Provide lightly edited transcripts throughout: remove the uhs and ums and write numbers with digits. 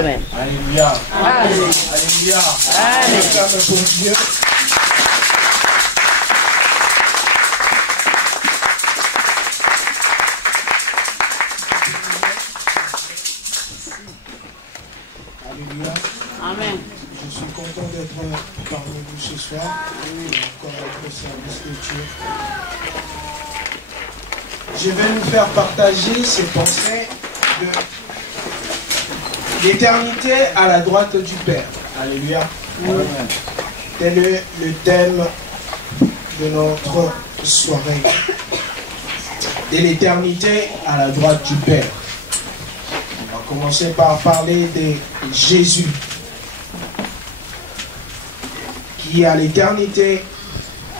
Amen. Alléluia. Amen. Alléluia. Amen. Ferme pour Dieu. Alléluia. Amen. Je suis content d'être parmi vous ce soir. Encore notre service de Dieu. Je vais nous faire partager ces pensées de l'éternité à la droite du Père. Alléluia. Amen. Tel est le thème de notre soirée. De l'éternité à la droite du Père. On va commencer par parler de Jésus, qui à l'éternité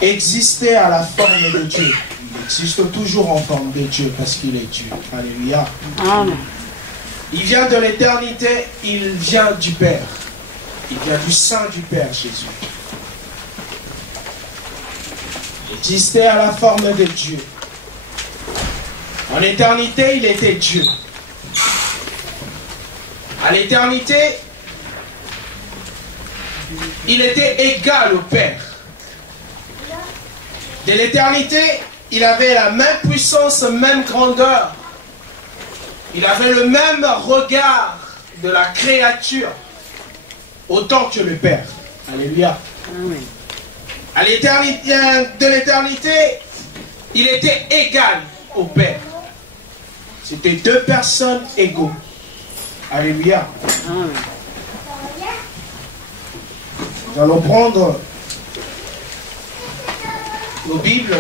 existait à la forme de Dieu. Il existe toujours en forme de Dieu parce qu'il est Dieu. Alléluia. Amen. Il vient de l'éternité, il vient du Père. Il vient du sein du Père, Jésus. Il existait à la forme de Dieu. En éternité, il était Dieu. À l'éternité, il était égal au Père. De l'éternité, il avait la même puissance, même grandeur. Il avait le même regard de la créature, autant que le Père. Alléluia. Amen. À l'éternité, de l'éternité, il était égal au Père. C'était deux personnes égaux. Alléluia. Amen. Nous allons prendre nos Bibles.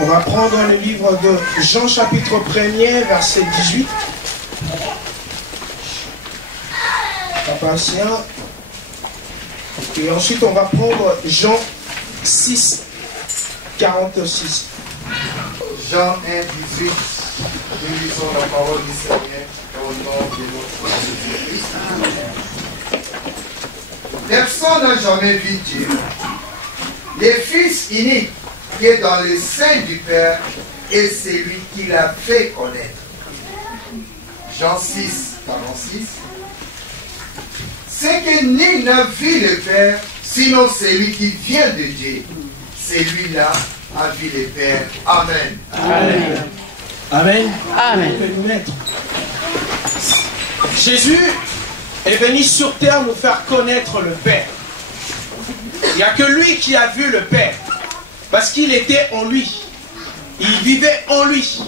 On va prendre le livre de Jean chapitre 1er, verset 18. Patient. Et ensuite on va prendre Jean 6, 46. Jean 1, 18, nous lisons la parole du Seigneur au nom de notre Jésus-Christ. Personne n'a jamais vu Dieu. Le Fils unique qui est dans le sein du Père est celui qui l'a fait connaître. Jean 6, 46. C'est que nul n'a vu le Père, sinon celui qui vient de Dieu. Celui-là a vu le Père. Amen. Amen. Amen. Amen. On peut nous mettre. Jésus est venu sur terre nous faire connaître le Père. Il n'y a que lui qui a vu le Père. Parce qu'il était en lui. Il vivait en lui.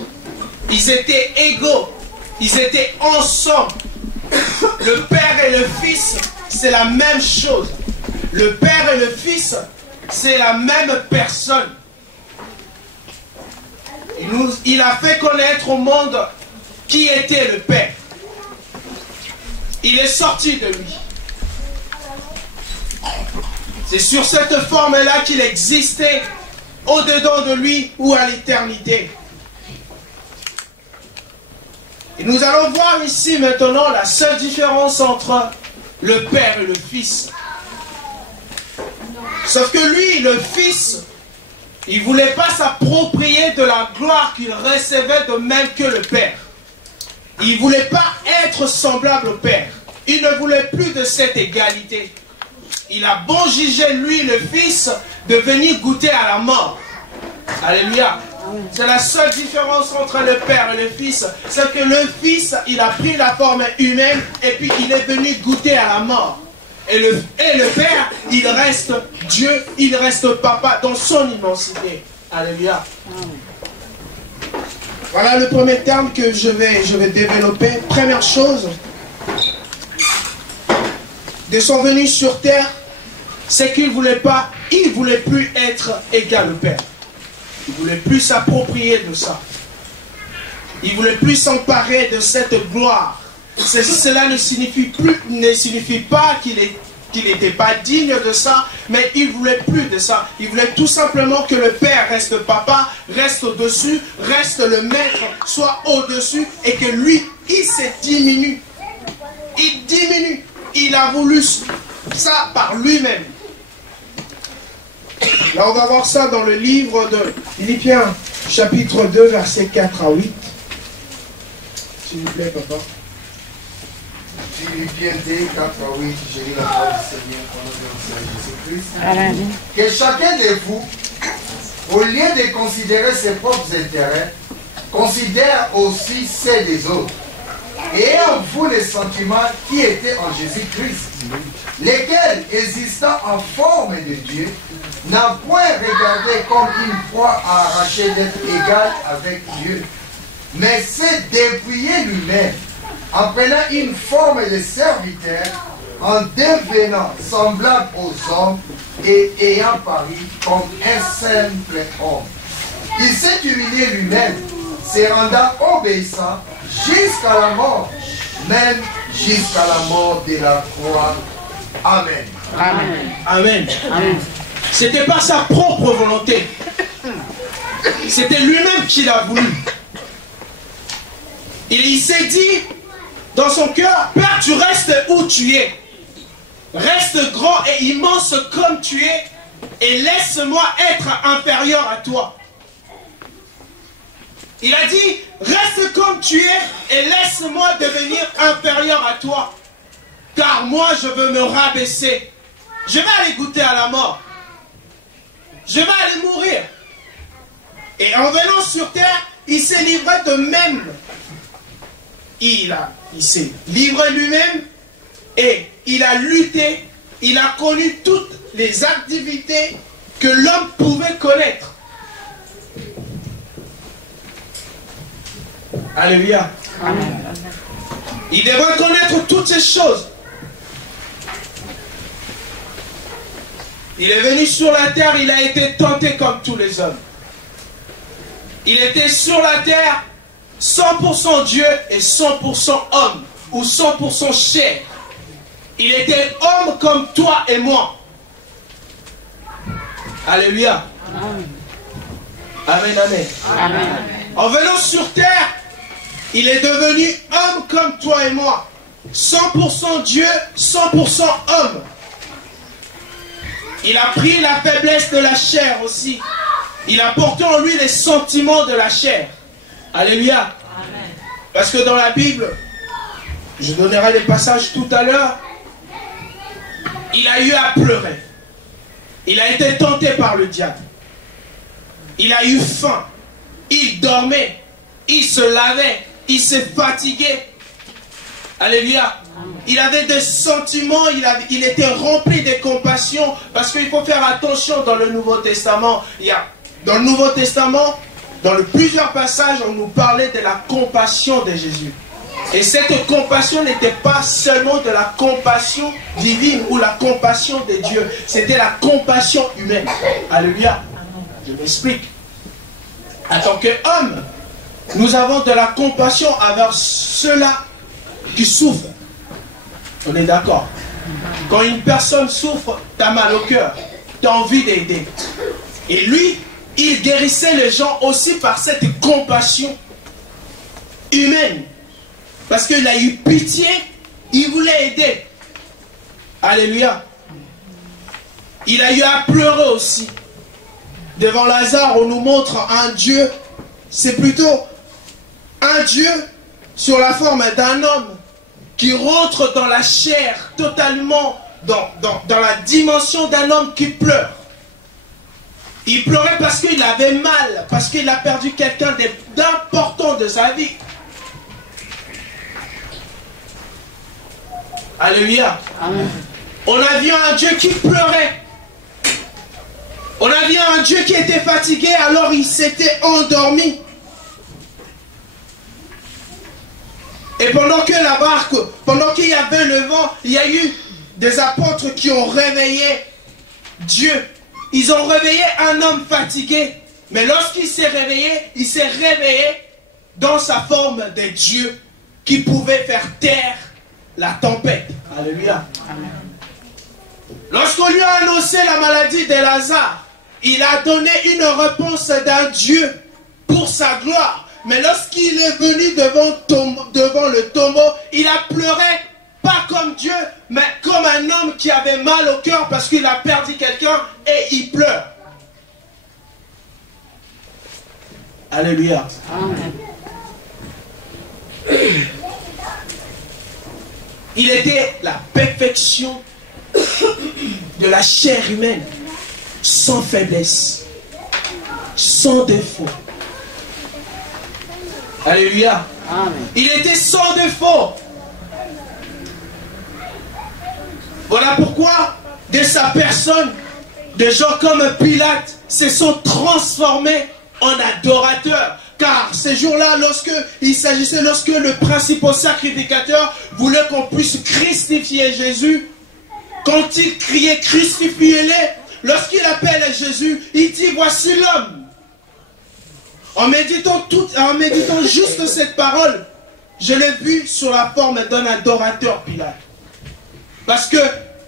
Ils étaient égaux. Ils étaient ensemble. Le Père et le Fils, c'est la même chose. Le Père et le Fils, c'est la même personne. Il a fait connaître au monde qui était le Père. Il est sorti de lui. C'est sur cette forme-là qu'il existait au-dedans de lui ou à l'éternité. Et nous allons voir ici maintenant la seule différence entre le Père et le Fils. Sauf que lui, le Fils, il ne voulait pas s'approprier de la gloire qu'il recevait de même que le Père. Il ne voulait pas être semblable au Père. Il ne voulait plus de cette égalité. Il a bon jugé, lui, le Fils, de venir goûter à la mort. Alléluia. C'est la seule différence entre le Père et le Fils. C'est que le Fils, il a pris la forme humaine et puis il est venu goûter à la mort. Et le Père, il reste Dieu, il reste Papa dans son immensité. Alléluia. Voilà le premier terme que je vais développer. Première chose, de son venue sur terre, c'est qu'il ne voulait plus être égal au Père. Il ne voulait plus s'approprier de ça. Il ne voulait plus s'emparer de cette gloire. Cela ne signifie pas qu'il n'était pas digne de ça, mais il ne voulait plus de ça. Il voulait tout simplement que le Père reste Papa, reste au-dessus, reste le Maître, soit au-dessus, et que lui, il se diminue. Il diminue. Il a voulu ça par lui-même. Là, on va voir ça dans le livre de Philippiens, chapitre 2, versets 4 à 8. S'il vous plaît, papa. Philippiens 4:8, je lis la parole du Seigneur au nom de notre Seigneur Jésus-Christ. Amen. Que chacun de vous, au lieu de considérer ses propres intérêts, considère aussi ceux des autres. Et en vous les sentiments qui étaient en Jésus-Christ, lesquels, existant en forme de Dieu, n'a point regardé comme une proie à arracher d'être égal avec Dieu, mais s'est dépouillé lui-même, en prenant une forme de serviteur, en devenant semblable aux hommes et ayant paru comme un simple homme. Il s'est humilié lui-même, se rendant obéissant jusqu'à la mort, même jusqu'à la mort de la croix. Amen. Amen. Amen. Amen. C'était pas sa propre volonté. C'était lui-même qui l'a voulu. Il s'est dit dans son cœur, Père, tu restes où tu es. Reste grand et immense comme tu es et laisse-moi être inférieur à toi. Il a dit, reste comme tu es et laisse-moi devenir inférieur à toi. Car moi, je veux me rabaisser. Je vais aller goûter à la mort. Je vais aller mourir. Et en venant sur terre, il s'est livré de même. Il s'est livré lui-même et il a lutté. Il a connu toutes les activités que l'homme pouvait connaître. Alléluia. Amen. Il devrait connaître toutes ces choses. Il est venu sur la terre, il a été tenté comme tous les hommes. Il était sur la terre 100% Dieu et 100% homme, ou 100% chair. Il était homme comme toi et moi. Alléluia. Amen. Amen, amen. Amen. En venant sur terre, il est devenu homme comme toi et moi. 100% Dieu, 100% homme. Il a pris la faiblesse de la chair aussi. Il a porté en lui les sentiments de la chair. Alléluia. Amen. Parce que dans la Bible, je donnerai les passages tout à l'heure, il a eu à pleurer. Il a été tenté par le diable. Il a eu faim. Il dormait. Il se lavait. Il s'est fatigué. Alléluia. Il avait des sentiments, il était rempli de compassion. Parce qu'il faut faire attention dans le Nouveau Testament. Dans le Nouveau Testament, dans plusieurs passages, on nous parlait de la compassion de Jésus. Et cette compassion n'était pas seulement de la compassion divine ou la compassion de Dieu. C'était la compassion humaine. Alléluia. Je m'explique. En tant qu'homme, nous avons de la compassion envers ceux-là qui souffrent. On est d'accord. Quand une personne souffre, tu as mal au cœur. Tu as envie d'aider. Et lui, il guérissait les gens aussi par cette compassion humaine. Parce qu'il a eu pitié, il voulait aider. Alléluia. Il a eu à pleurer aussi. Devant Lazare, on nous montre un Dieu. C'est plutôt un Dieu sur la forme d'un homme qui rentre dans la chair, totalement dans la dimension d'un homme qui pleure. Il pleurait parce qu'il avait mal, parce qu'il a perdu quelqu'un d'important de sa vie. Alléluia. Amen. On a vu un Dieu qui pleurait. On a vu un Dieu qui était fatigué, alors il s'était endormi. Et pendant que la barque, pendant qu'il y avait le vent, il y a eu des apôtres qui ont réveillé Dieu. Ils ont réveillé un homme fatigué. Mais lorsqu'il s'est réveillé dans sa forme de Dieu qui pouvait faire taire la tempête. Alléluia. Amen. Lorsqu'on lui a annoncé la maladie de Lazare, il a donné une réponse d'un Dieu pour sa gloire. Mais lorsqu'il est venu devant le tombeau, il a pleuré, pas comme Dieu, mais comme un homme qui avait mal au cœur parce qu'il a perdu quelqu'un et il pleure. Alléluia. Amen. Il était la perfection de la chair humaine, sans faiblesse, sans défaut. Alléluia. Amen. Il était sans défaut. Voilà pourquoi, de sa personne, des gens comme Pilate se sont transformés en adorateurs. Car ces jours-là, lorsque le principal sacrificateur voulait qu'on puisse crucifier Jésus, quand il criait crucifiez-le, lorsqu'il appelle Jésus, il dit voici l'homme. En méditant juste cette parole, je l'ai vu sur la forme d'un adorateur Pilate. Parce que,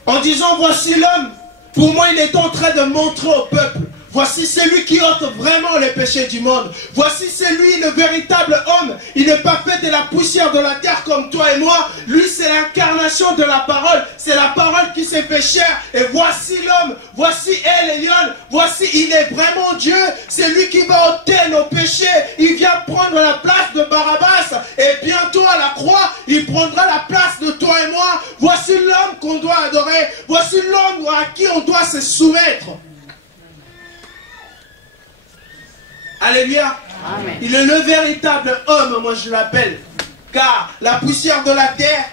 en disant voici l'homme, pour moi il est en train de montrer au peuple, voici celui qui ôte vraiment les péchés du monde. Voici celui, le véritable homme. Il n'est pas fait de la poussière de la terre comme toi et moi. Lui, c'est l'incarnation de la parole. C'est la parole qui s'est fait chair. Et voici l'homme. Voici El Elyon. Voici, il est vraiment Dieu. C'est lui qui va ôter nos péchés. Il vient prendre la place de Barabbas. Et bientôt à la croix, il prendra la place de toi et moi. Voici l'homme qu'on doit adorer. Voici l'homme à qui on doit se soumettre. Alléluia. Amen. Il est le véritable homme, moi je l'appelle. Car la poussière de la terre,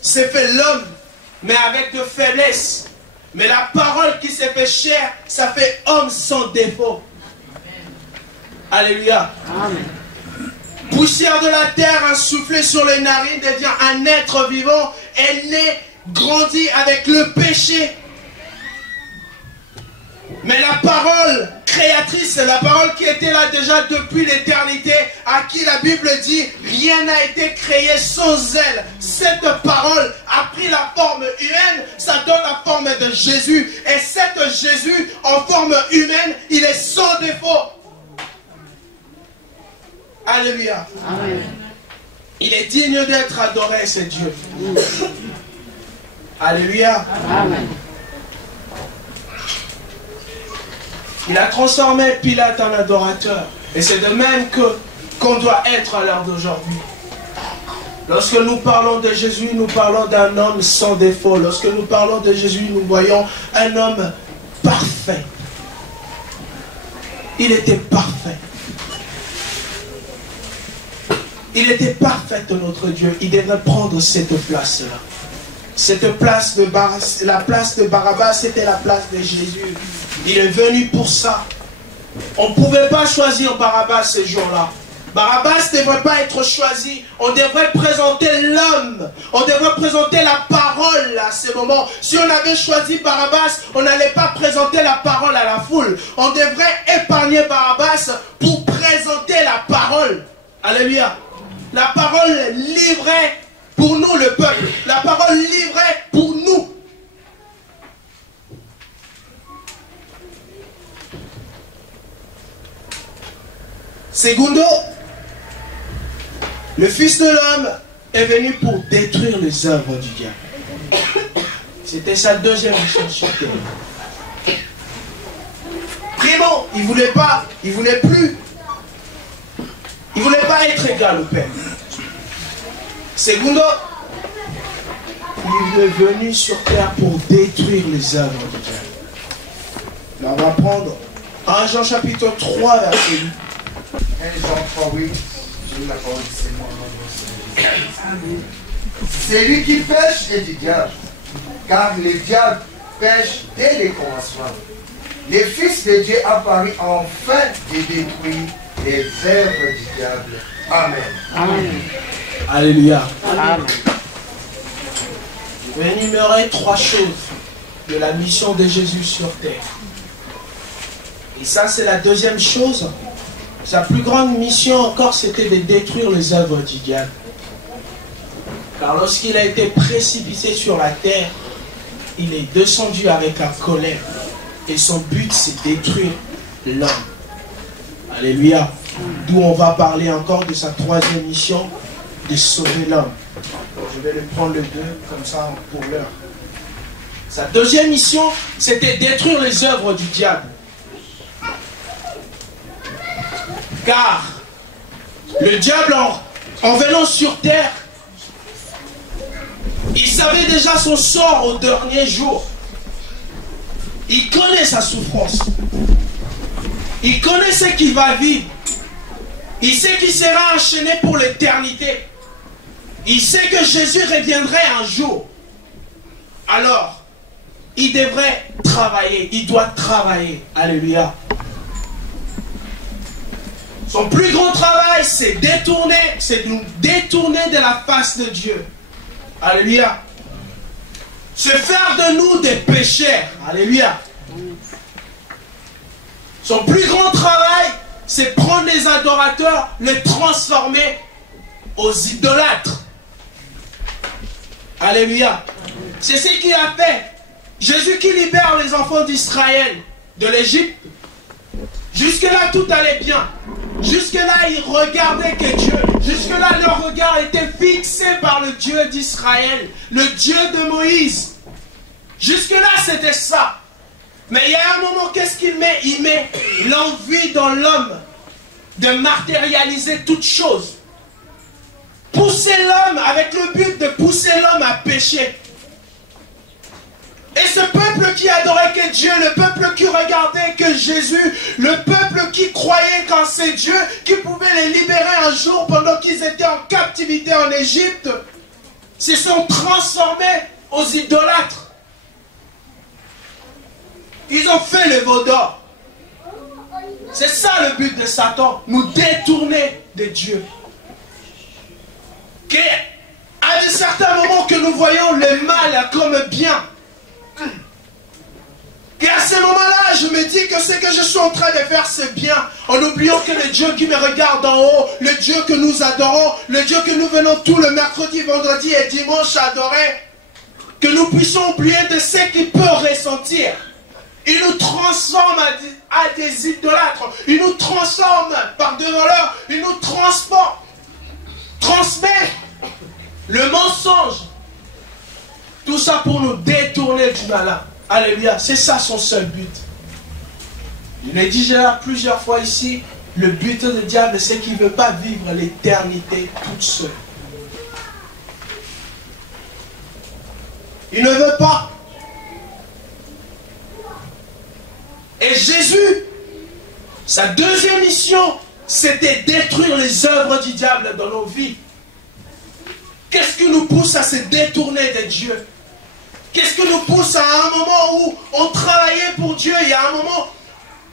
c'est fait l'homme, mais avec de faiblesse. Mais la parole qui s'est fait chair, ça fait homme sans défaut. Alléluia. Amen. Poussière de la terre, insoufflée sur les narines, devient un être vivant. Elle naît, grandit avec le péché. Mais la parole créatrice, la parole qui était là déjà depuis l'éternité, à qui la Bible dit, rien n'a été créé sans elle. Cette parole a pris la forme humaine, ça donne la forme de Jésus. Et cet Jésus, en forme humaine, il est sans défaut. Alléluia. Amen. Il est digne d'être adoré, ce Dieu. Alléluia. Amen. Il a transformé Pilate en adorateur. Et c'est de même qu'on doit être à l'heure d'aujourd'hui. Lorsque nous parlons de Jésus, nous parlons d'un homme sans défaut. Lorsque nous parlons de Jésus, nous voyons un homme parfait. Il était parfait. Il était parfait, notre Dieu. Il devrait prendre cette place-là. Cette place de Barabbas, la place de Barabbas, c'était la place de Jésus. Il est venu pour ça. On ne pouvait pas choisir Barabbas ces jours-là. Barabbas ne devrait pas être choisi. On devrait présenter l'homme. On devrait présenter la parole à ce moment. Si on avait choisi Barabbas, on n'allait pas présenter la parole à la foule. On devrait épargner Barabbas pour présenter la parole. Alléluia. La parole livrée pour nous, le peuple. La parole livrée pour nous. Segundo, le Fils de l'homme est venu pour détruire les œuvres du diable. C'était sa deuxième mission sur terre. Primo, il voulait pas être égal au Père. Segundo, il est venu sur terre pour détruire les œuvres du diable. Là, on va prendre 1 Jean chapitre 3, verset 8. 1 Jean 3, 8, sur la parole du Seigneur. C'est lui qui pêche et du diable, car le diable pêche dès le commencement. Le Fils de Dieu apparut enfin de détruire les œuvres du diable. Amen. Amen. Alléluia. Amen. Je vais énumérer 3 choses de la mission de Jésus sur terre. Et ça, c'est la deuxième chose. Sa plus grande mission encore, c'était de détruire les œuvres du diable. Car lorsqu'il a été précipité sur la terre, il est descendu avec la colère. Et son but, c'est de détruire l'homme. Alléluia. D'où on va parler encore de sa troisième mission, de sauver l'homme. Je vais le prendre le 2, comme ça, pour l'heure. Sa deuxième mission, c'était de détruire les œuvres du diable. Car le diable, en venant sur terre, Il savait déjà son sort au dernier jour. Il connaît sa souffrance. Il connaît ce qu'il va vivre. Il sait qu'il sera enchaîné pour l'éternité. Il sait que Jésus reviendrait un jour. Alors, il devrait travailler. Il doit travailler. Alléluia. Son plus grand travail, c'est de nous détourner de la face de Dieu. Alléluia. Se faire de nous des pécheurs. Alléluia. Son plus grand travail, c'est prendre les adorateurs, les transformer aux idolâtres. Alléluia. C'est ce qu'il a fait. Jésus qui libère les enfants d'Israël de l'Égypte. Jusque-là, tout allait bien. Jusque-là, ils regardaient que Dieu. Jusque-là, leur regard était fixé par le Dieu d'Israël, le Dieu de Moïse. Jusque-là, c'était ça. Mais il y a un moment, qu'est-ce qu'il met? Il met l'envie dans l'homme de matérialiser toute chose. Pousser l'homme avec le but de pousser l'homme à pécher. Et ce peuple qui adorait que Dieu, le peuple qui regardait que Jésus, le peuple qui croyait qu'en c'est Dieu qui pouvait les libérer un jour pendant qu'ils étaient en captivité en Égypte, se sont transformés aux idolâtres. Ils ont fait le veau d'or. C'est ça le but de Satan, nous détourner de Dieu. À un certain moment que nous voyons le mal comme bien, et à ce moment-là, je me dis que ce que je suis en train de faire, c'est bien. En oubliant que le Dieu qui me regarde en haut, le Dieu que nous adorons, le Dieu que nous venons tout le mercredi, vendredi et dimanche adorer, que nous puissions oublier de ce qu'il peut ressentir. Il nous transforme à des idolâtres. Il nous transforme par devant l'heure. Il nous transmet le mensonge. Tout ça pour nous détourner du malin. Alléluia. C'est ça son seul but. Je l'ai dit déjà plusieurs fois ici. Le but du diable, c'est qu'il ne veut pas vivre l'éternité toute seule. Il ne veut pas. Et Jésus, sa deuxième mission, c'était détruire les œuvres du diable dans nos vies. Qu'est-ce qui nous pousse à se détourner de Dieu? Qu'est-ce qui nous pousse à un moment où on travaillait pour Dieu et à un moment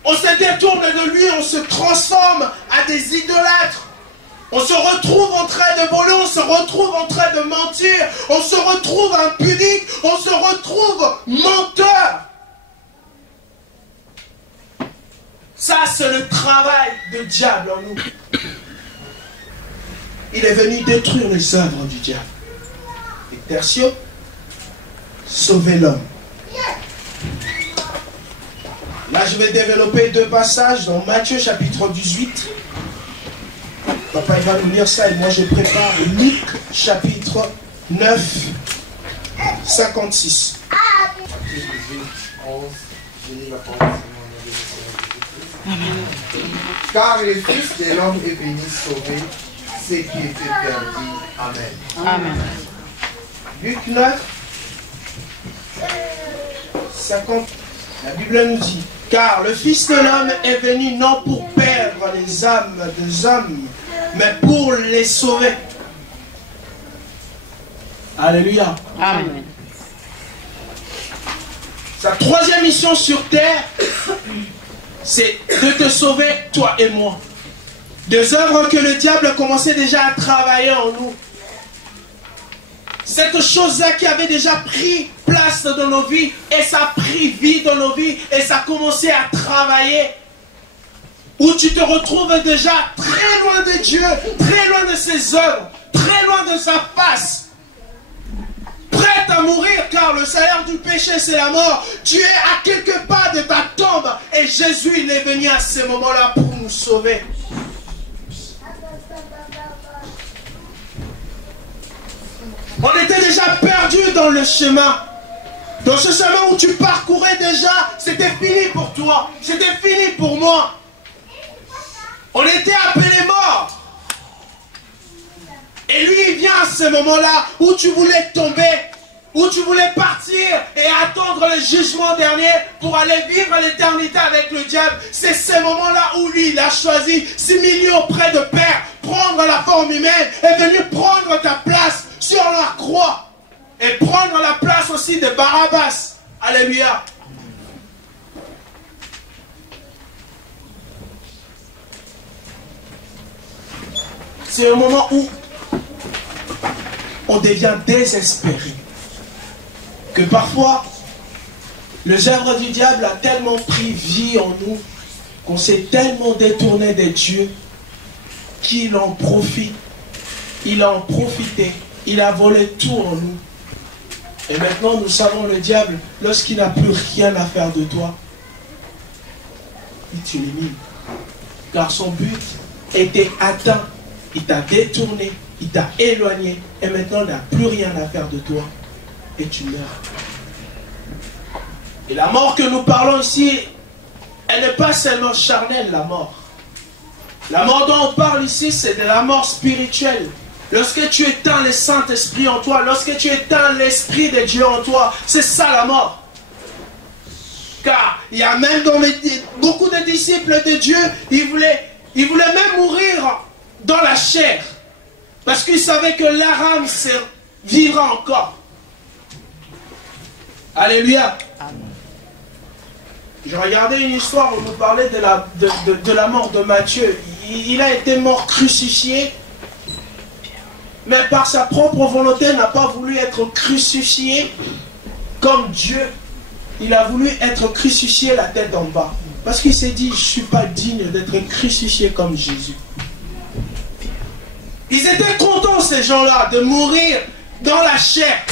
on se détourne de lui, on se transforme à des idolâtres. On se retrouve en train de voler, on se retrouve en train de mentir, on se retrouve impudique, on se retrouve menteur. Ça, c'est le travail du diable en nous. Il est venu détruire les œuvres du diable. Et tertio, sauver l'homme. Là, je vais développer deux passages dans Matthieu chapitre 18. Papa, il va nous lire ça et moi je prépare Luc chapitre 9, 56. Car le Fils de l'homme est venu sauver ce qui était perdu. Amen. Amen. Luc 9, 50. La Bible nous dit: car le Fils de l'homme est venu non pour perdre les âmes des hommes, mais pour les sauver. Alléluia. Amen. Sa troisième mission sur terre, c'est de te sauver, toi et moi. Des œuvres que le diable commençait déjà à travailler en nous. Cette chose-là qui avait déjà pris place dans nos vies, et ça a pris vie dans nos vies, et ça a commencé à travailler. Où tu te retrouves déjà très loin de Dieu, très loin de ses œuvres, très loin de sa face. Prête à mourir car le salaire du péché c'est la mort. Tu es à quelque part de ta tombe et Jésus il est venu à ce moment-là pour nous sauver. On était déjà perdus dans le chemin. Dans ce chemin où tu parcourais déjà, c'était fini pour toi. C'était fini pour moi. On était appelés morts. Et lui, il vient à ce moment-là où tu voulais tomber. où tu voulais partir et attendre le jugement dernier pour aller vivre l'éternité avec le diable. C'est ces moments-là où lui, il a choisi, s'humilier auprès de Père, prendre la forme humaine et venir prendre ta place sur la croix et prendre la place aussi de Barabbas. Alléluia. C'est un moment où on devient désespéré. Que parfois, le gèvre du diable a tellement pris vie en nous qu'on s'est tellement détourné de Dieu qu'il en profite. Il a en profité. Il a volé tout en nous. Et maintenant, nous savons le diable, lorsqu'il n'a plus rien à faire de toi, il t'élimine. Car son but était atteint. Il t'a détourné, il t'a éloigné. Et maintenant, il n'a plus rien à faire de toi. Et tu meurs. Et la mort que nous parlons ici, elle n'est pas seulement charnelle, la mort. La mort dont on parle ici, c'est de la mort spirituelle. Lorsque tu éteins le Saint-Esprit en toi, lorsque tu éteins l'Esprit de Dieu en toi, c'est ça la mort. Car il y a même dans beaucoup de disciples de Dieu, ils voulaient même mourir dans la chair. Parce qu'ils savaient que leur âme vivra encore. Alléluia. Amen. Je regardais une histoire où on nous parlait de la mort de Matthieu. Il a été mort crucifié, mais par sa propre volonté n'a pas voulu être crucifié comme Dieu. Il a voulu être crucifié la tête en bas. Parce qu'il s'est dit, je ne suis pas digne d'être crucifié comme Jésus. Ils étaient contents, ces gens-là, de mourir dans la chair.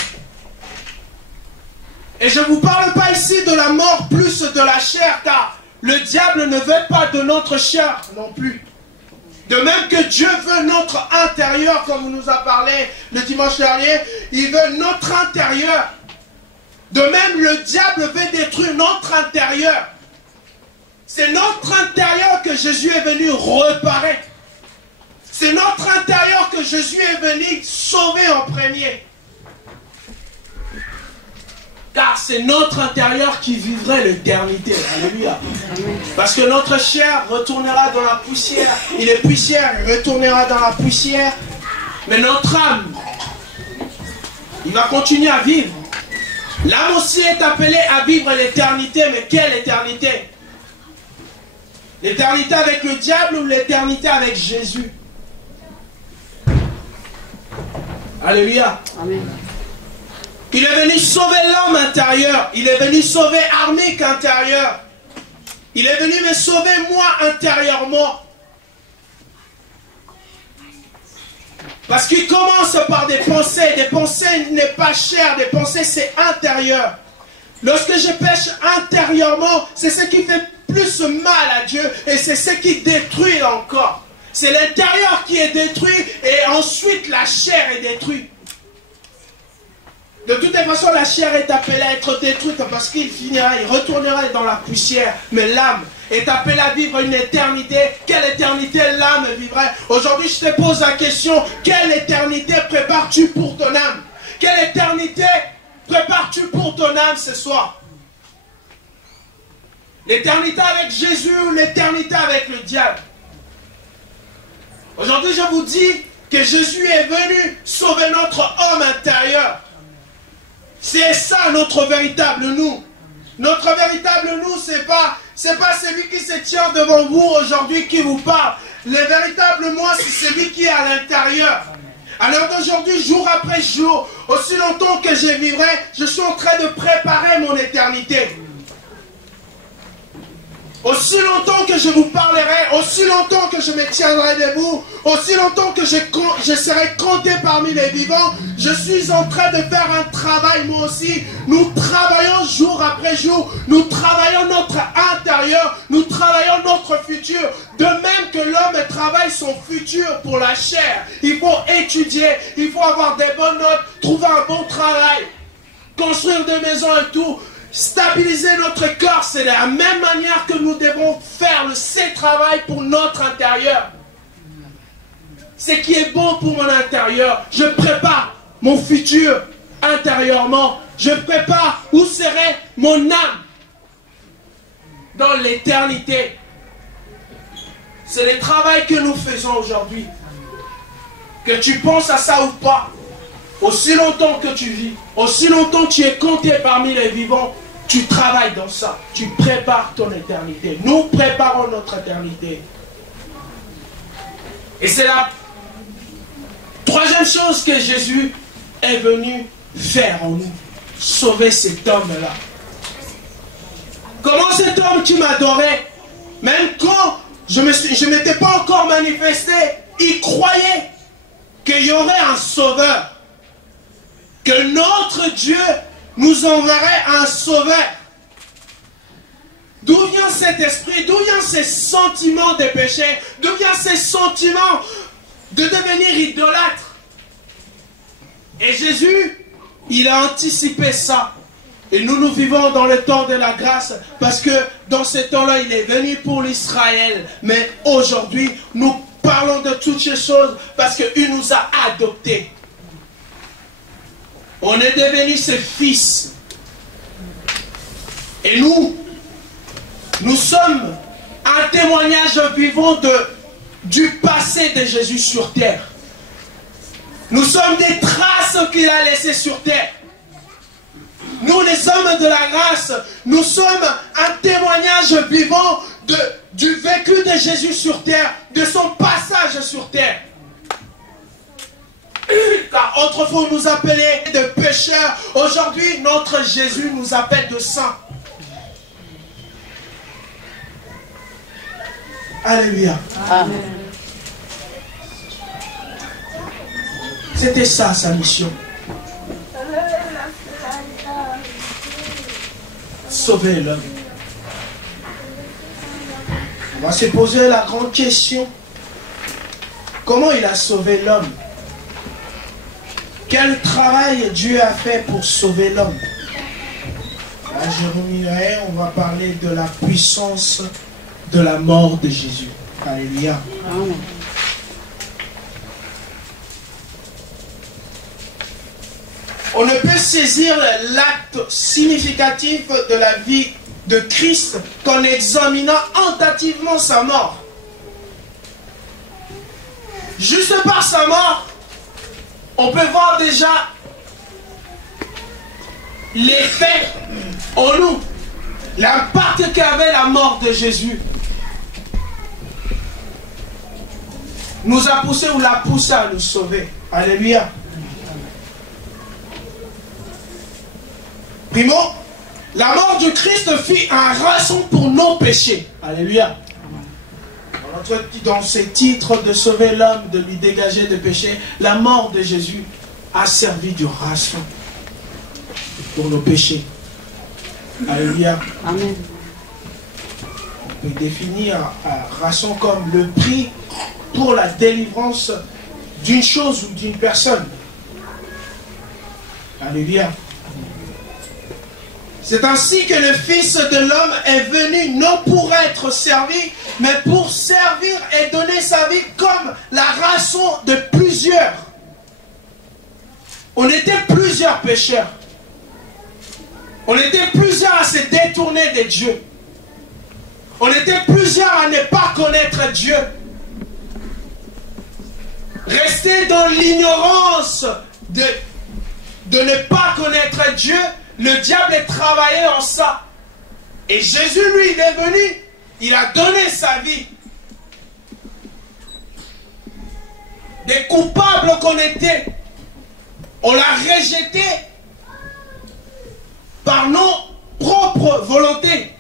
Et je ne vous parle pas ici de la mort plus de la chair, car le diable ne veut pas de notre chair non plus. De même que Dieu veut notre intérieur, comme on nous a parlé le dimanche dernier, il veut notre intérieur. De même, le diable veut détruire notre intérieur. C'est notre intérieur que Jésus est venu réparer. C'est notre intérieur que Jésus est venu sauver en premier. Car c'est notre intérieur qui vivrait l'éternité. Alléluia. Parce que notre chair retournera dans la poussière. Il est poussière, il retournera dans la poussière. Mais notre âme, il va continuer à vivre. L'âme aussi est appelée à vivre l'éternité. Mais quelle éternité? L'éternité avec le diable ou l'éternité avec Jésus? Alléluia. Amen. Il est venu sauver l'homme intérieur. Il est venu sauver Armic intérieur. Il est venu me sauver moi intérieurement. Parce qu'il commence par des pensées. Des pensées n'est pas chair. Des pensées c'est intérieur. Lorsque je pêche intérieurement, c'est ce qui fait plus mal à Dieu. Et c'est ce qui détruit encore. C'est l'intérieur qui est détruit. Et ensuite la chair est détruite. De toute façon, la chair est appelée à être détruite parce qu'il finira, il retournera dans la poussière. Mais l'âme est appelée à vivre une éternité. Quelle éternité l'âme vivrait? Aujourd'hui, je te pose la question, quelle éternité prépares-tu pour ton âme? Quelle éternité prépares-tu pour ton âme ce soir? L'éternité avec Jésus ou l'éternité avec le diable? Aujourd'hui, je vous dis que Jésus est venu sauver notre homme intérieur. C'est ça notre véritable nous. Notre véritable nous, c'est pas celui qui se tient devant vous aujourd'hui qui vous parle. Le véritable moi, c'est celui qui est à l'intérieur. Alors d'aujourd'hui, jour après jour, aussi longtemps que je vivrai, je suis en train de préparer mon éternité. Aussi longtemps que je vous parlerai, aussi longtemps que je me tiendrai debout, aussi longtemps que je serai compté parmi les vivants, je suis en train de faire un travail moi aussi. Nous travaillons jour après jour, nous travaillons notre intérieur, nous travaillons notre futur. De même que l'homme travaille son futur pour la chair, il faut étudier, il faut avoir des bonnes notes, trouver un bon travail, construire des maisons et tout. Stabiliser notre corps, c'est de la même manière que nous devons faire ce travail pour notre intérieur. Ce qui est bon pour mon intérieur, je prépare mon futur intérieurement. Je prépare où serait mon âme dans l'éternité. C'est le travail que nous faisons aujourd'hui. Que tu penses à ça ou pas, aussi longtemps que tu vis, aussi longtemps que tu es compté parmi les vivants, tu travailles dans ça. Tu prépares ton éternité. Nous préparons notre éternité. Et c'est la troisième chose que Jésus est venu faire en nous. Sauver cet homme-là. Comment cet homme qui m'adorait, même quand je ne m'étais pas encore manifesté, il croyait qu'il y aurait un sauveur. Que notre Dieu nous enverrait un sauveur. D'où vient cet esprit? D'où viennent ces sentiments de péché? D'où viennent ces sentiments de devenir idolâtre? Et Jésus, il a anticipé ça. Et nous, nous vivons dans le temps de la grâce, parce que dans ce temps-là, il est venu pour l'Israël. Mais aujourd'hui, nous parlons de toutes ces choses parce qu'il nous a adoptés. On est devenus ses fils. Et nous sommes un témoignage vivant du passé de Jésus sur terre. Nous sommes des traces qu'il a laissées sur terre. Nous, les hommes de la grâce, nous sommes un témoignage vivant du vécu de Jésus sur terre, de son passage sur terre. Car autrefois on nous appelait de pécheurs. Aujourd'hui, notre Jésus nous appelle de saints. Alléluia. Amen. C'était ça sa mission. Sauver l'homme. On va se poser la grande question. Comment il a sauvé l'homme? Quel travail Dieu a fait pour sauver l'homme? À Jérémie, on va parler de la puissance de la mort de Jésus. Alléluia. Amen. On ne peut saisir l'acte significatif de la vie de Christ qu'en examinant attentivement sa mort. Juste par sa mort, on peut voir déjà l'effet en nous, l'impact qu'avait la mort de Jésus. Nous a poussé ou l'a poussé à nous sauver. Alléluia. Primo, la mort du Christ fit un rançon pour nos péchés. Alléluia. Dans ces titres de sauver l'homme, de lui dégager des péchés, la mort de Jésus a servi de rançon pour nos péchés. Alléluia. Amen. On peut définir un rançon comme le prix pour la délivrance d'une chose ou d'une personne. Alléluia. C'est ainsi que le Fils de l'homme est venu non pour être servi, mais pour servir et donner sa vie comme la rançon de plusieurs. On était plusieurs pécheurs. On était plusieurs à se détourner de Dieu. On était plusieurs à ne pas connaître Dieu. Rester dans l'ignorance de ne pas connaître Dieu. Le diable est travaillé en ça. Et Jésus, lui, il est venu. Il a donné sa vie. Des coupables qu'on était, on l'a rejeté par nos propres volontés.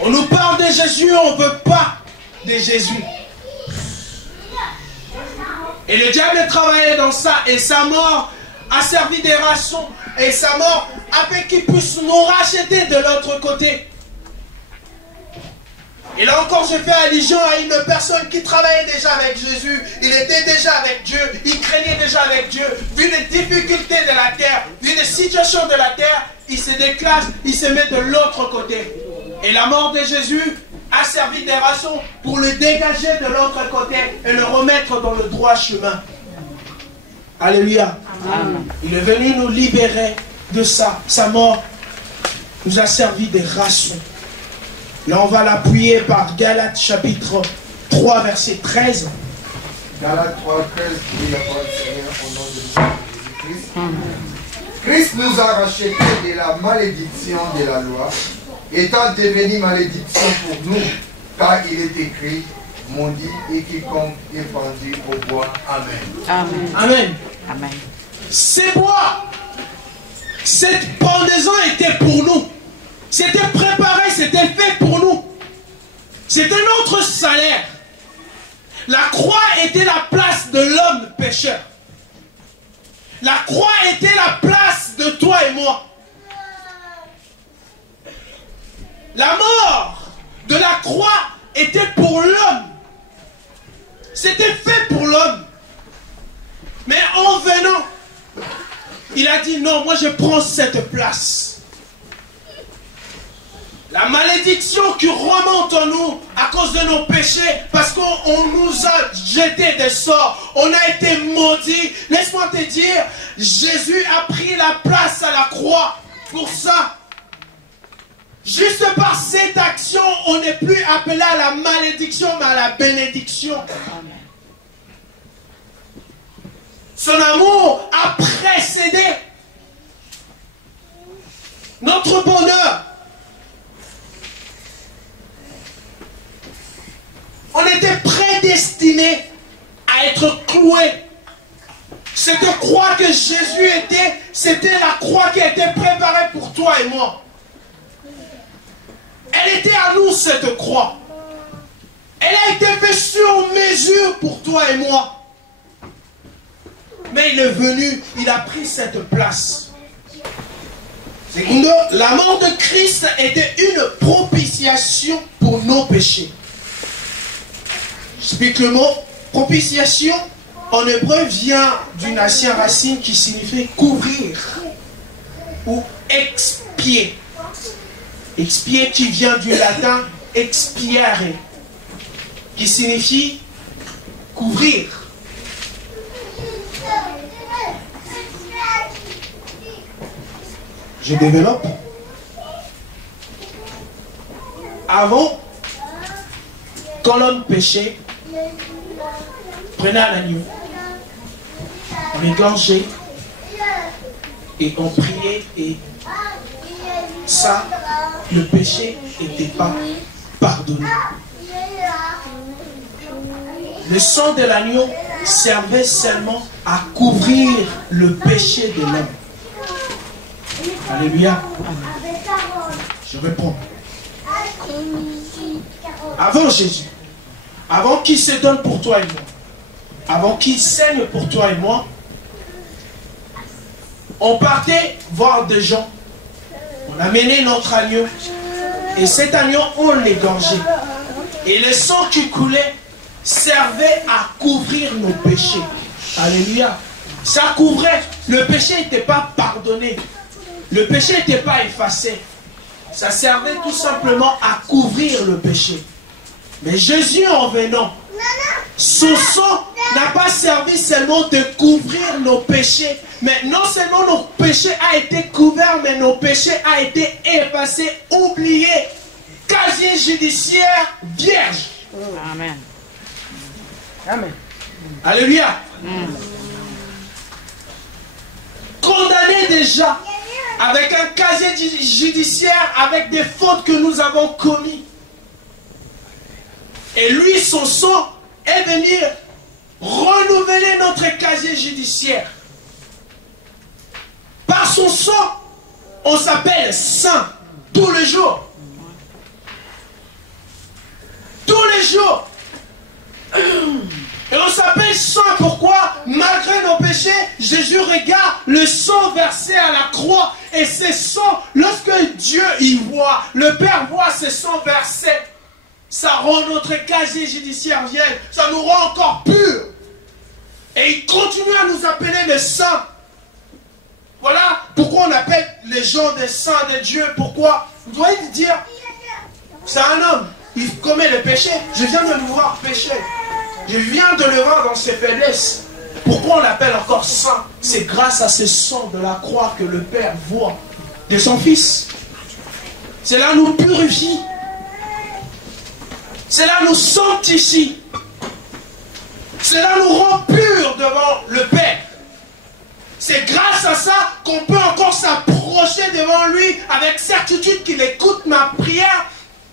On nous parle de Jésus, on ne veut pas de Jésus. Et le diable travaillait dans ça. Et sa mort a servi des rançons. Et sa mort a fait qu'il puisse nous racheter de l'autre côté. Et là encore, je fais allusion à une personne qui travaillait déjà avec Jésus. Il était déjà avec Dieu. Il craignait déjà avec Dieu. Vu les difficultés de la terre, vu les situations de la terre, il se déclasse, il se met de l'autre côté. Et la mort de Jésus a servi des rançons pour le dégager de l'autre côté et le remettre dans le droit chemin. Alléluia. Amen. Il est venu nous libérer de ça. Sa mort nous a servi de rançon. Là, on va l'appuyer par Galates chapitre 3, verset 13. Galates 3, 13, prie la parole du Seigneur au nom de Jésus-Christ. Christ nous a rachetés de la malédiction de la loi, étant devenu malédiction pour nous, car il est écrit, maudit et quiconque est pendu au bois. Amen. Amen. Amen. Amen. Ces bois, cette pendaison était pour nous. C'était préparé, c'était fait pour nous. C'était notre salaire. La croix était la place de l'homme pécheur. La croix était la place de toi et moi. La mort de la croix était pour l'homme. C'était fait pour l'homme. Mais en venant, il a dit non, moi je prends cette place. La malédiction qui remonte en nous à cause de nos péchés, parce qu'on nous a jeté des sorts, on a été maudits. Laisse-moi te dire, Jésus a pris la place à la croix pour ça. Juste par cette action, on n'est plus appelé à la malédiction, mais à la bénédiction. Son amour a précédé notre bonheur. On était prédestinés à être cloués. Cette croix que Jésus était, c'était la croix qui a été préparée pour toi et moi. Elle était à nous, cette croix. Elle a été faite sur mesure pour toi et moi. Mais il est venu, il a pris cette place. Secondo, la mort de Christ était une propitiation pour nos péchés. J'explique le mot propitiation. En hébreu vient d'une ancienne racine qui signifie couvrir ou expier. Expier qui vient du latin expiare, qui signifie couvrir. Je développe. Avant, quand l'homme péchait, prenait un agneau, on égorgeait et on priait, et ça, le péché n'était pas pardonné. Le sang de l'agneau servait seulement à couvrir le péché de l'homme. Alléluia. Je réponds. Avant Jésus, avant qu'il se donne pour toi et moi, avant qu'il saigne pour toi et moi, on partait voir des gens. On amenait notre agneau. Et cet agneau, on l'égorgeait. Et le sang qui coulait servait à couvrir nos péchés. Alléluia. Ça couvrait. Le péché n'était pas pardonné. Le péché n'était pas effacé. Ça servait tout simplement à couvrir le péché. Mais Jésus en venant, son sang n'a pas servi seulement de couvrir nos péchés, mais non seulement nos péchés ont été couverts, mais nos péchés ont été effacés, oubliés, casier judiciaire vierge. Amen. Amen. Alléluia. Condamné déjà avec un casier judiciaire, avec des fautes que nous avons commises. Et lui, son sang est venu renouveler notre casier judiciaire. Par son sang, on s'appelle saint tous les jours. Tous les jours. Et on s'appelle saint pourquoi? Malgré nos péchés, Jésus regarde le sang versé à la croix. Et ce sang, lorsque Dieu y voit, le Père voit ce sang versé, ça rend notre casier judiciaire vierge. Ça nous rend encore purs. Et il continue à nous appeler les saints. Voilà pourquoi on appelle les gens des saints de Dieu. Pourquoi? Vous doyez dire, c'est un homme, il commet le péché. Je viens de le voir pécher. Je viens de le voir dans ses faiblesses. Pourquoi on l'appelle encore saint? C'est grâce à ce sang de la croix que le Père voit de son Fils. Cela nous purifie. Cela nous sanctifie. Cela nous rend purs devant le Père. C'est grâce à ça qu'on peut encore s'approcher devant lui avec certitude qu'il écoute ma prière.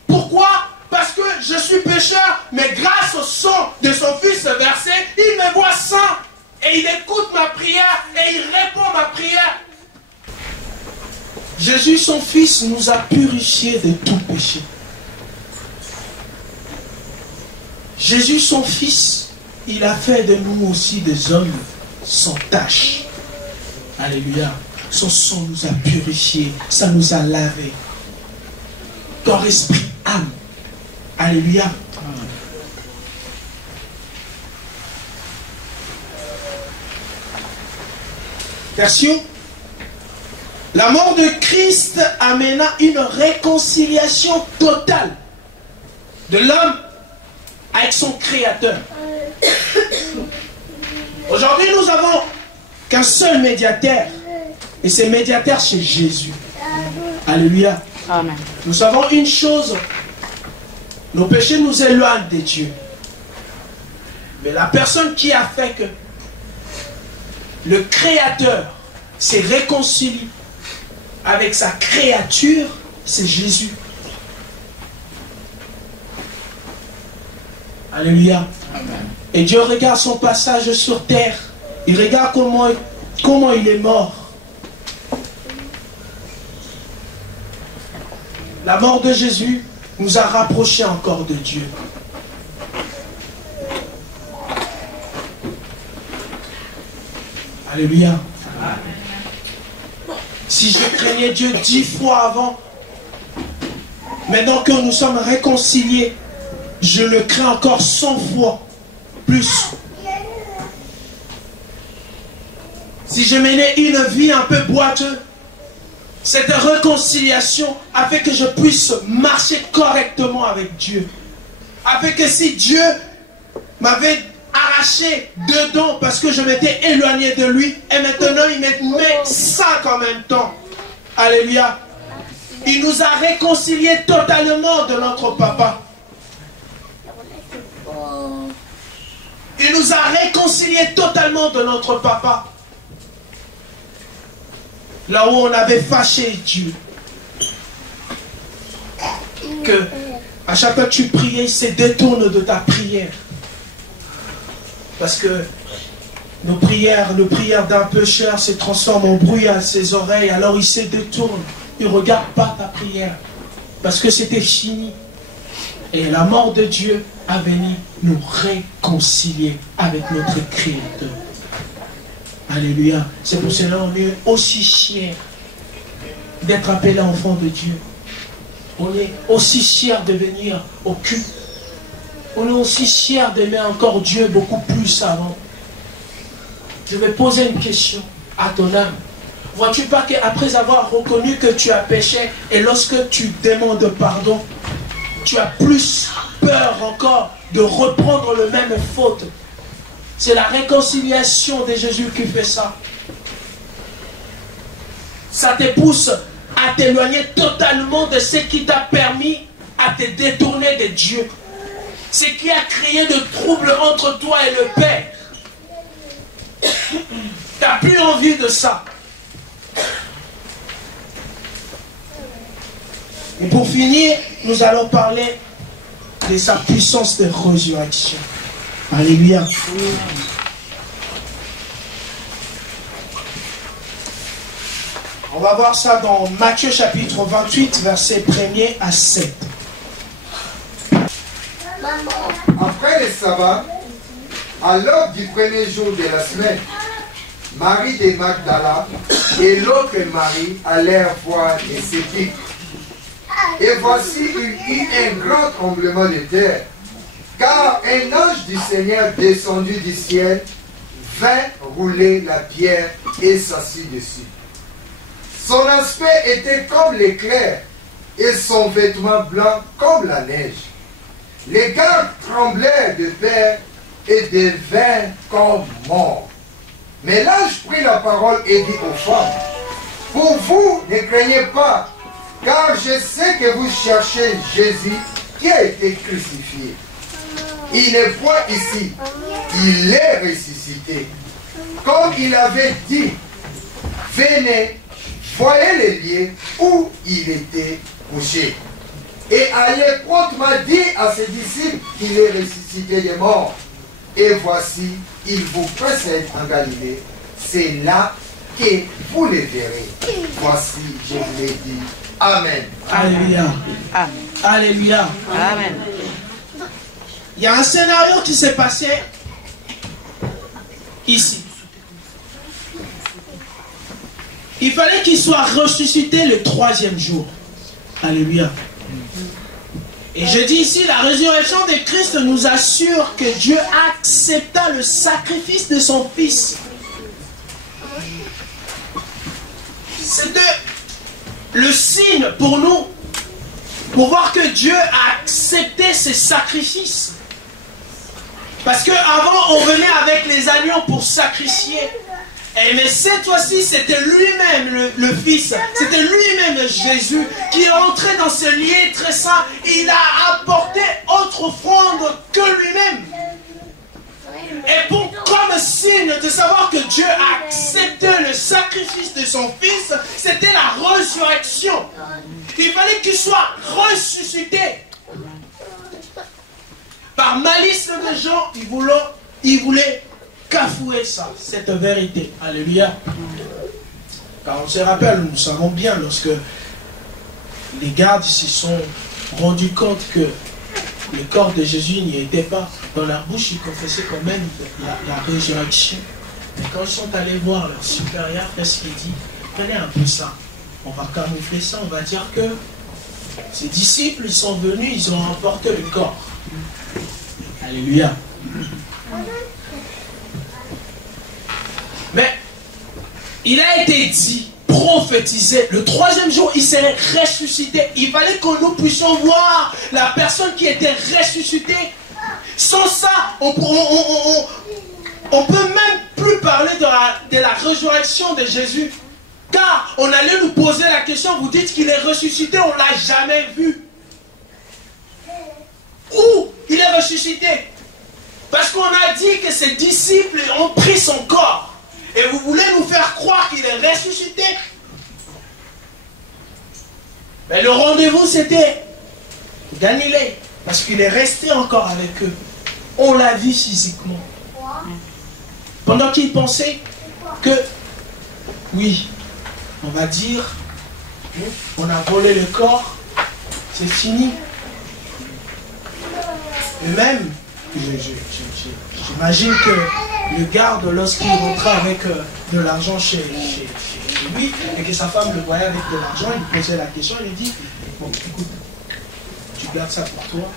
Pourquoi? Parce que je suis pécheur, mais grâce au sang de son Fils versé, il me voit saint. Et il écoute ma prière et il répond à ma prière. Jésus, son Fils, nous a purifiés de tout péché. Jésus, son Fils, il a fait de nous aussi des hommes sans tache. Alléluia. Son sang nous a purifiés, ça nous a lavés. Corps, esprit, âme. Alléluia. Version. La mort de Christ amena une réconciliation totale de l'homme avec son Créateur. Aujourd'hui, nous avons qu'un seul médiateur. Et ce médiateur, c'est Jésus. Alléluia. Amen. Nous savons une chose. Nos péchés nous éloignent de Dieu. Mais la personne qui a fait que le Créateur s'est réconcilié avec sa créature, c'est Jésus. Alléluia. Amen. Et Dieu regarde son passage sur terre. Il regarde comment il est mort. La mort de Jésus nous a rapprochés encore de Dieu. Alléluia. Si je craignais Dieu 10 fois avant, maintenant que nous sommes réconciliés, je le crains encore 100 fois plus. Si je menais une vie un peu boiteuse, cette réconciliation a fait que je puisse marcher correctement avec Dieu. A fait que si Dieu m'avait arraché dedans parce que je m'étais éloigné de lui, et maintenant il me met 5 en même temps. Alléluia. Il nous a réconciliés totalement de notre papa. Il nous a réconciliés totalement de notre papa. Là où on avait fâché Dieu. Que à chaque fois que tu priais, il se détourne de ta prière. Parce que nos prières d'un pécheur se transforment en bruit à ses oreilles. Alors il se détourne. Il ne regarde pas ta prière. Parce que c'était fini. Et la mort de Dieu a venu nous réconcilier avec notre Créateur. Alléluia. C'est pour cela qu'on est aussi fiers d'être appelés enfants de Dieu. On est aussi fiers de venir au culte. On est aussi fiers d'aimer encore Dieu beaucoup plus avant. Je vais poser une question à ton âme. Vois-tu pas qu'après avoir reconnu que tu as péché et lorsque tu demandes pardon, tu as plus peur encore de reprendre le même faute? C'est la réconciliation de Jésus qui fait ça. Ça te pousse à t'éloigner totalement de ce qui t'a permis à te détourner de Dieu. Ce qui a créé de troubles entre toi et le Père. Tu n'as plus envie de ça. Et pour finir, nous allons parler de sa puissance de résurrection. Alléluia. On va voir ça dans Matthieu chapitre 28, versets 1er à 7. Après le sabbat, à l'aube du premier jour de la semaine, Marie de Magdala et l'autre Marie allèrent voir les sépulcres. Et voici, il y eut un grand tremblement de terre, car un ange du Seigneur descendu du ciel vint rouler la pierre et s'assit dessus. Son aspect était comme l'éclair et son vêtement blanc comme la neige. Les gardes tremblèrent de peur et devinrent comme morts. Mais l'ange prit la parole et dit aux femmes, pour vous, ne craignez pas, car je sais que vous cherchez Jésus qui a été crucifié. Il n'est point ici, il est ressuscité. Comme il avait dit, venez, voyez les lieux où il était couché. Et allez promptement dire à ses disciples qu'il est ressuscité des morts. Et voici, il vous précède en Galilée. C'est là que vous le verrez. Voici, je vous l'ai dit. Amen. Alléluia. Amen. Alléluia. Amen. Il y a un scénario qui s'est passé ici. Il fallait qu'il soit ressuscité le 3e jour. Alléluia. Et je dis ici, la résurrection de Christ nous assure que Dieu accepta le sacrifice de son Fils. C'était le signe pour nous, pour voir que Dieu a accepté ses sacrifices. Parce qu'avant, on venait avec les agneaux pour sacrifier. Mais cette fois-ci, c'était lui-même le Fils. C'était lui-même Jésus qui est entré dans ce lieu très saint. Il a apporté autre offrande que lui-même. Et comme signe de savoir que Dieu a accepté le sacrifice de son Fils, c'était la résurrection. Il fallait qu'il soit ressuscité. Par malice de gens, ils voulaient cafouer ça, cette vérité. Alléluia. Car on se rappelle, nous savons bien, lorsque les gardes se sont rendus compte que le corps de Jésus n'y était pas, dans leur bouche, ils confessaient quand même la résurrection. Et quand ils sont allés voir leur supérieur, qu'est-ce qu'il dit? Prenez un peu ça. On va camoufler ça, on va dire que ces disciples, ils sont venus, ils ont emporté le corps. Alléluia. Mais il a été dit, prophétisé, le 3e jour, il serait ressuscité. Il fallait que nous puissions voir la personne qui était ressuscitée. Sans ça, on peut même plus parler de la résurrection de Jésus. Car on allait nous poser la question, vous dites qu'il est ressuscité, on ne l'a jamais vu. Où il est ressuscité? Parce qu'on a dit que ses disciples ont pris son corps. Et vous voulez nous faire croire qu'il est ressuscité? Mais le rendez-vous c'était Galilée. Parce qu'il est resté encore avec eux. On l'a vu physiquement. Pendant qu'ils pensaient que, oui, on va dire, on a volé le corps, c'est fini. Et même, j'imagine que le garde, lorsqu'il rentrait avec de l'argent chez lui, et que sa femme le voyait avec de l'argent, il lui posait la question, il lui dit, bon, écoute, tu gardes ça pour toi,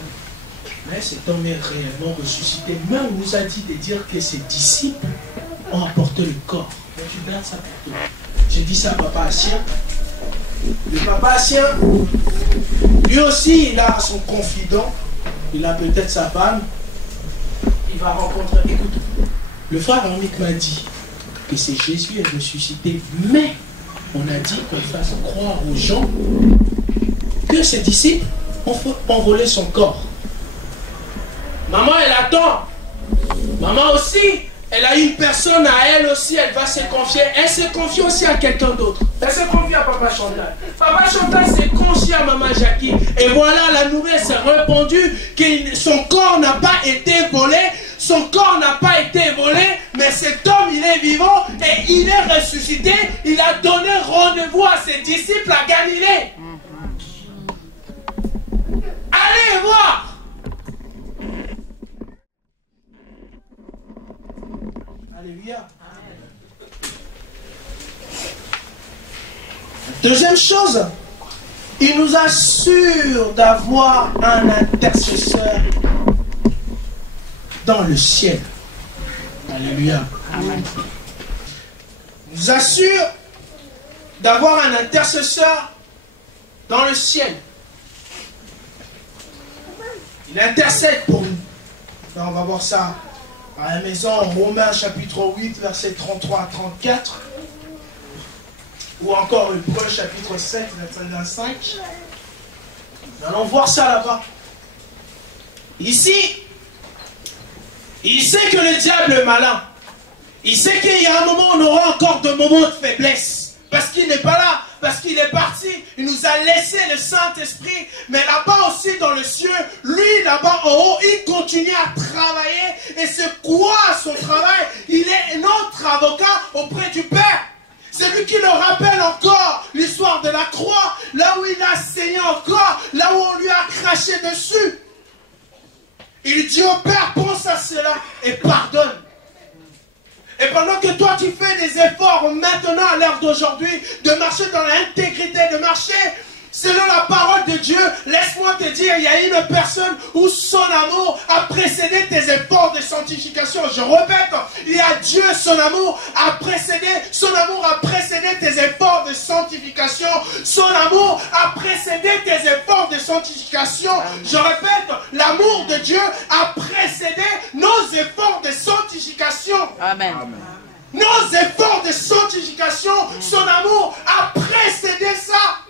mais cet homme est réellement ressuscité. Même on nous a dit de dire que ses disciples ont apporté le corps, mais tu gardes ça pour toi. J'ai dit ça à Papa Assien. Le Papa Assien, lui aussi, il a son confident, il a peut-être sa femme, il va rencontrer, écoute, le frère Armic m'a dit que c'est Jésus est ressuscité, mais on a dit qu'on fasse croire aux gens que ses disciples ont volé son corps. Maman, elle attend. Maman aussi, elle a une personne à elle aussi, elle va se confier. Elle se confie aussi à quelqu'un d'autre. Elle se confie à Papa Chantal. Papa Chantal s'est confié à Maman Jackie. Et voilà, la nouvelle s'est répandue que son corps n'a pas été volé. Son corps n'a pas été volé, mais cet homme, il est vivant et il est ressuscité. Il a donné rendez-vous à ses disciples à Galilée. Allez voir. Alléluia. Deuxième chose, il nous assure d'avoir un intercesseur dans le ciel. Alléluia. Amen. Il nous assure d'avoir un intercesseur dans le ciel. Il intercède pour nous. Là, on va voir ça À la maison, Romains chapitre 8, versets 33 à 34. Ou encore Hébreux chapitre 7, verset 25. Nous allons voir ça là-bas. Ici, il sait que le diable est malin. Il sait qu'il y a un moment où on aura encore de moments de faiblesse. Parce qu'il n'est pas là, parce qu'il est parti. Il nous a laissé le Saint-Esprit. Mais là-bas aussi dans le ciel, lui là-bas en haut, il continue à travailler. Et c'est quoi son travail? Il est notre avocat auprès du Père. C'est lui qui le rappelle encore l'histoire de la croix. Là où il a saigné encore, là où on lui a craché dessus. Il dit au Père, pense à cela et pardonne. Et pendant que toi tu fais des efforts maintenant à l'heure d'aujourd'hui, de marcher dans l'intégrité, de marcher selon la parole de Dieu, laisse-moi te dire, il y a une personne où son amour a précédé tes efforts de sanctification. Je répète, il y a Dieu, son amour a précédé tes efforts de sanctification. Son amour a précédé tes efforts de sanctification. Je répète, l'amour de Dieu a précédé nos efforts de sanctification. Amen. Nos efforts de sanctification, son amour a précédé ça.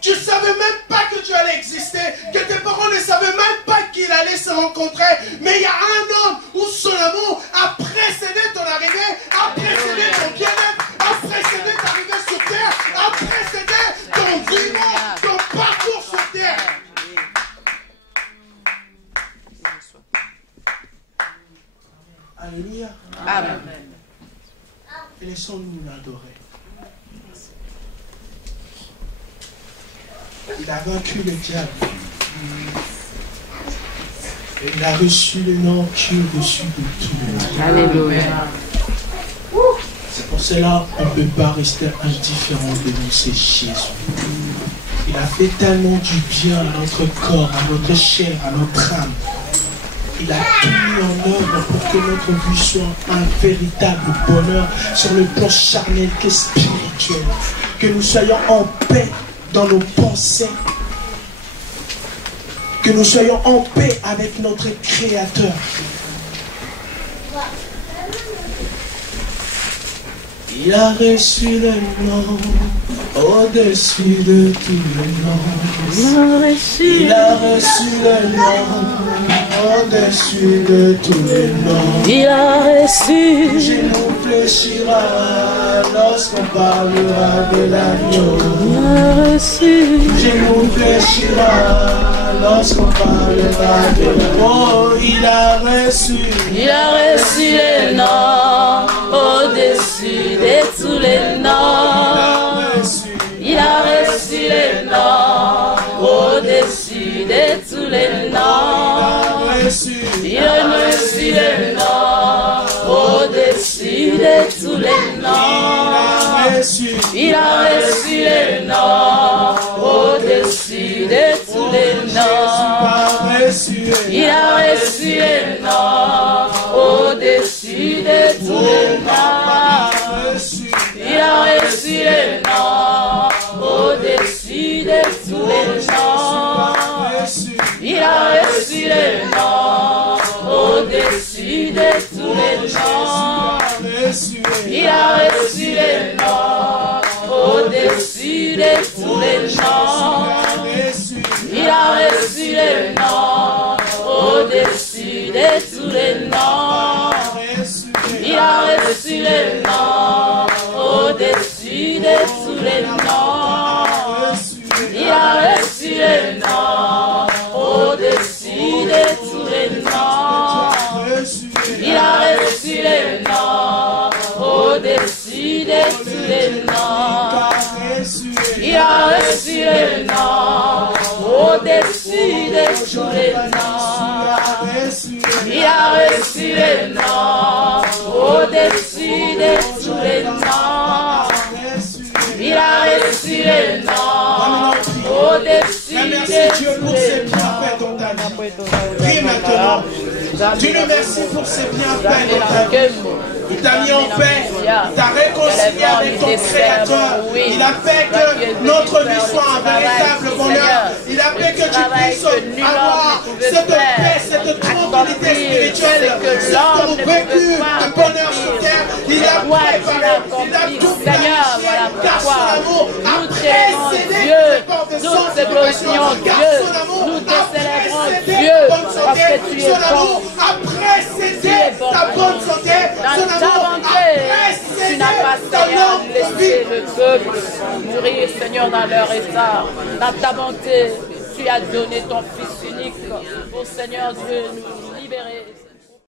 Tu ne savais même pas que tu allais exister, que tes parents ne savaient même pas qu'il allait se rencontrer. Mais il y a un homme où son amour a précédé ton arrivée, a précédé ton bien-être, a précédé ta arrivée sur terre, a précédé ton vivant, ton parcours sur terre. Alléluia. Amen. Et laissons-nous l'adorer. Il a vaincu le diable. Et il a reçu le nom qui est au-dessus de tout. Alléluia. C'est pour cela qu'on ne peut pas rester indifférent de nous, c'est Jésus. Il a fait tellement du bien à notre corps, à notre chair, à notre âme. Il a tout mis en œuvre pour que notre vie soit un véritable bonheur sur le plan charnel que spirituel. Que nous soyons en paix dans nos pensées, que nous soyons en paix avec notre Créateur. Il a reçu le nom au-dessus de tous les noms. Il a reçu le nom au-dessus de tous les noms. Il a reçu. Le genou fléchira lorsqu'on parlera de l'agneau. Il a reçu. Le genou fléchira lorsqu'on parlera de l'agneau. Il a reçu. Il a reçu le nom au-dessus de tous les noms. Il a reçu le nom au-dessus de tous les noms. Il a reçu le nom au-dessus de tous les noms. Il a reçu le nom au-dessus de tous les noms. Il a reçu le nom au-dessus de tous les noms. Il a reçu le nom au-dessus de tous les noms. Il a reçu le nom au-dessus de tous les noms. Il a reçu le nom au-dessus de tous les noms. Il a reçu le nom au-dessus de tous les noms. Il a reçu le nom au-dessus de tous les noms. Il a reçu le nom au-dessus de tous les noms. Il a reçu le nom au-dessus de tous les noms. Il a reçu le nom au-dessus de tous les noms. Il a reçu le nom au-dessus de tous les noms. Il a reçu le nom au-dessus de tous les noms. Prie maintenant. Dieu le merci pour ses bienfaits dans ta vie. Il t'a mis en paix. Il t'a réconcilié avec ton Créateur. Il a fait que notre vie soit un véritable bonheur. Il a fait que tu puisses avoir cette paix, cette tranquillité spirituelle, cette vécu de bonheur sur terre. Il a préparé, il a tout planifié, car son amour a précédé les portes de son situation, car son amour a précédé ta bonne santé, son amour a précédé ta bonne santé, son amour a précédé tu n'as pas, Seigneur, laissé le peuple mourir, Seigneur, dans leur état. Dans ta bonté, tu as donné ton Fils unique pour, Seigneur Dieu, nous libérer.